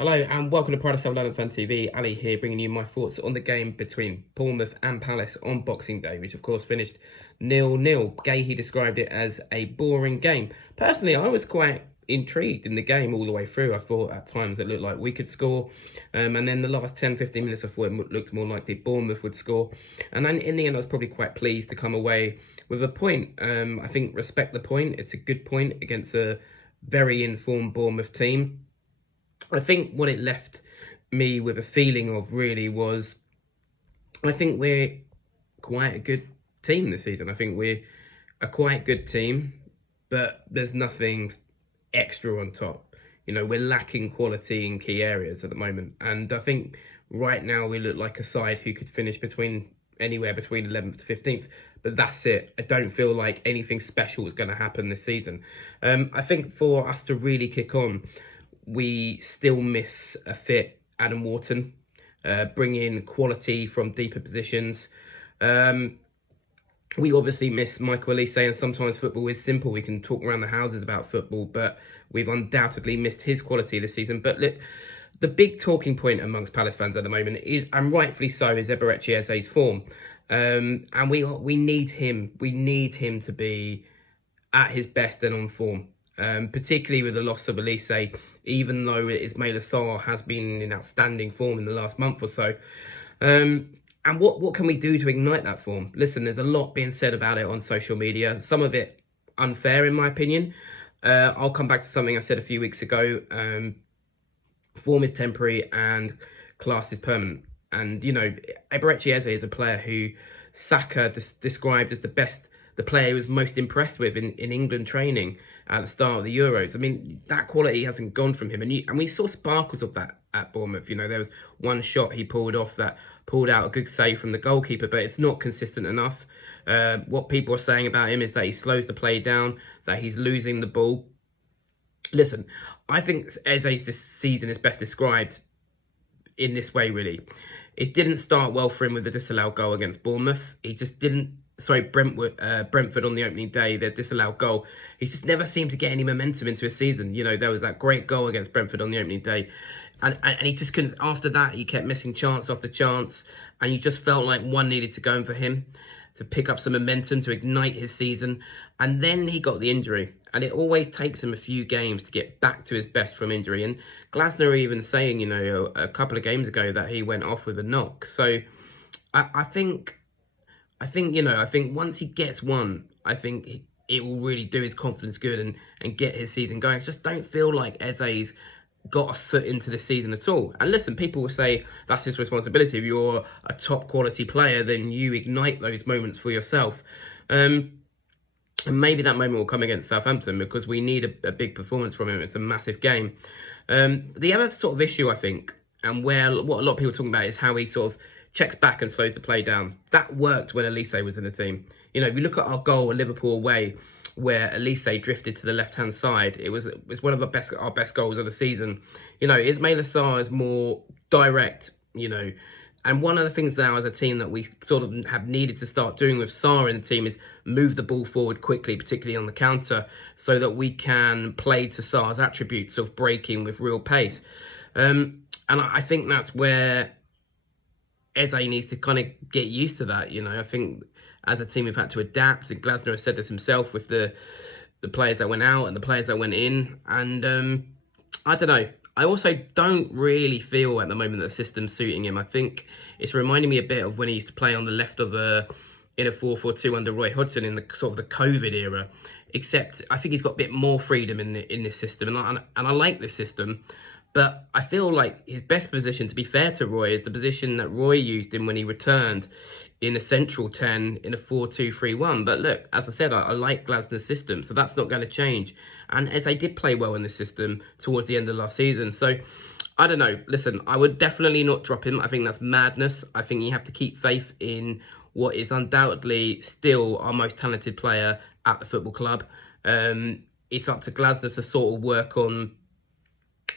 Hello and welcome to Pride of South London Fan TV. Ali here, bringing you my thoughts on the game between Bournemouth and Palace on Boxing Day, which of course finished 0-0. Gahey described it as a boring game. Personally, I was quite intrigued in the game all the way through. I thought at times it looked like we could score, and then the last 10-15 minutes I thought it looked more likely Bournemouth would score. And then in the end I was probably quite pleased to come away with a point. I think respect the point. It's a good point against a very informed Bournemouth team. I think what it left me with a feeling of really was, I think we're quite a good team this season. I think we're a quite good team, but there's nothing extra on top. You know, we're lacking quality in key areas at the moment. And I think right now we look like a side who could finish anywhere between 11th to 15th. But that's it. I don't feel like anything special is going to happen this season. I think for us to really kick on, we still miss a fit Adam Wharton, bring in quality from deeper positions. We obviously miss Michael Elise, and sometimes football is simple. We can talk around the houses about football, but we've undoubtedly missed his quality this season. But look, the big talking point amongst Palace fans at the moment is, and rightfully so, is Eberechi Eze's form. And we need him. We need him to be at his best and on form. Particularly with the loss of Elise, even though Ismaila Sarr has been in outstanding form in the last month or so. And what can we do to ignite that form? Listen, there's a lot being said about it on social media. Some of it unfair, in my opinion. I'll come back to something I said a few weeks ago. Form is temporary and class is permanent. And, you know, Eberechi Eze is a player who Saka described as the player he was most impressed with in England training at the start of the Euros. I mean, that quality hasn't gone from him. And we saw sparkles of that at Bournemouth. You know, there was one shot he pulled off that pulled out a good save from the goalkeeper, but it's not consistent enough. What people are saying about him is that he slows the play down, that he's losing the ball. Listen, I think Eze's this season is best described in this way, really. It didn't start well for him with the disallowed goal against Bournemouth. He just didn't. Sorry, Brentford on the opening day, their disallowed goal. He just never seemed to get any momentum into his season. You know, there was that great goal against Brentford on the opening day. And he just couldn't. After that, he kept missing chance after chance. And you just felt like one needed to go in for him to pick up some momentum, to ignite his season. And then he got the injury. And it always takes him a few games to get back to his best from injury. And Glasner even saying, you know, a couple of games ago that he went off with a knock. So I think once he gets one, I think it will really do his confidence good and get his season going. I just don't feel like Eze's got a foot into the season at all. And listen, people will say that's his responsibility. If you're a top quality player, then you ignite those moments for yourself. And maybe that moment will come against Southampton because we need a big performance from him. It's a massive game. The other sort of issue, I think, and what a lot of people are talking about is how he sort of checks back and slows the play down. That worked when Elise was in the team. You know, if you look at our goal at Liverpool away, where Elise drifted to the left-hand side, it was one of our best goals of the season. You know, Ismaila Sarr is more direct, you know. And one of the things now as a team that we sort of have needed to start doing with Sarr in the team is move the ball forward quickly, particularly on the counter, so that we can play to Sarr's attributes of breaking with real pace. And I think that's where Eze needs to kind of get used to that. You know, I think as a team we've had to adapt, and Glasner has said this himself with the players that went out and the players that went in. And I don't know. I also don't really feel at the moment that the system's suiting him. I think it's reminding me a bit of when he used to play on the left of in a 4-4-2 under Roy Hodgson in the sort of the COVID era. Except I think he's got a bit more freedom in this system, and I like this system. But I feel like his best position, to be fair to Roy, is the position that Roy used him when he returned in the central 10 in a 4-2-3-1. But look, as I said, I like Glasner's system, so that's not going to change. And Eze did play well in this system towards the end of last season. So, I don't know. Listen, I would definitely not drop him. I think that's madness. I think you have to keep faith in what is undoubtedly still our most talented player at the football club. It's up to Glasner to sort of work on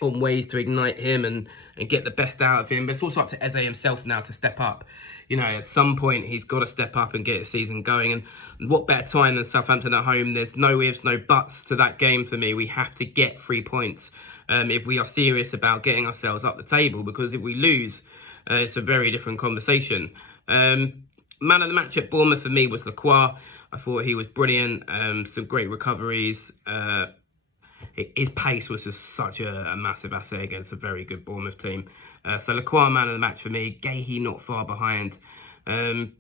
on ways to ignite him and get the best out of him. But it's also up to Eze himself now to step up. You know, at some point he's got to step up and get the season going. And what better time than Southampton at home? There's no ifs, no buts to that game for me. We have to get 3 points if we are serious about getting ourselves up the table. Because if we lose, it's a very different conversation. Man of the match at Bournemouth for me was Lacroix. I thought he was brilliant. Some great recoveries. His pace was just such a massive asset against a very good Bournemouth team. So Lacroix, man of the match for me. Gahey not far behind. And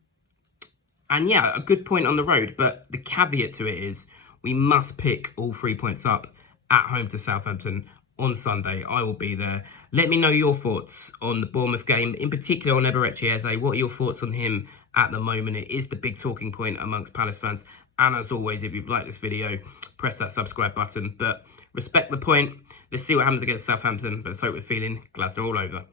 yeah, a good point on the road. But the caveat to it is we must pick all 3 points up at home to Southampton on Sunday. I will be there. Let me know your thoughts on the Bournemouth game, in particular on Eberechi Eze. What are your thoughts on him at the moment? It is the big talking point amongst Palace fans. And as always, if you've liked this video, press that subscribe button. But respect the point. Let's see what happens against Southampton. But let's hope we're feeling Glasner all over.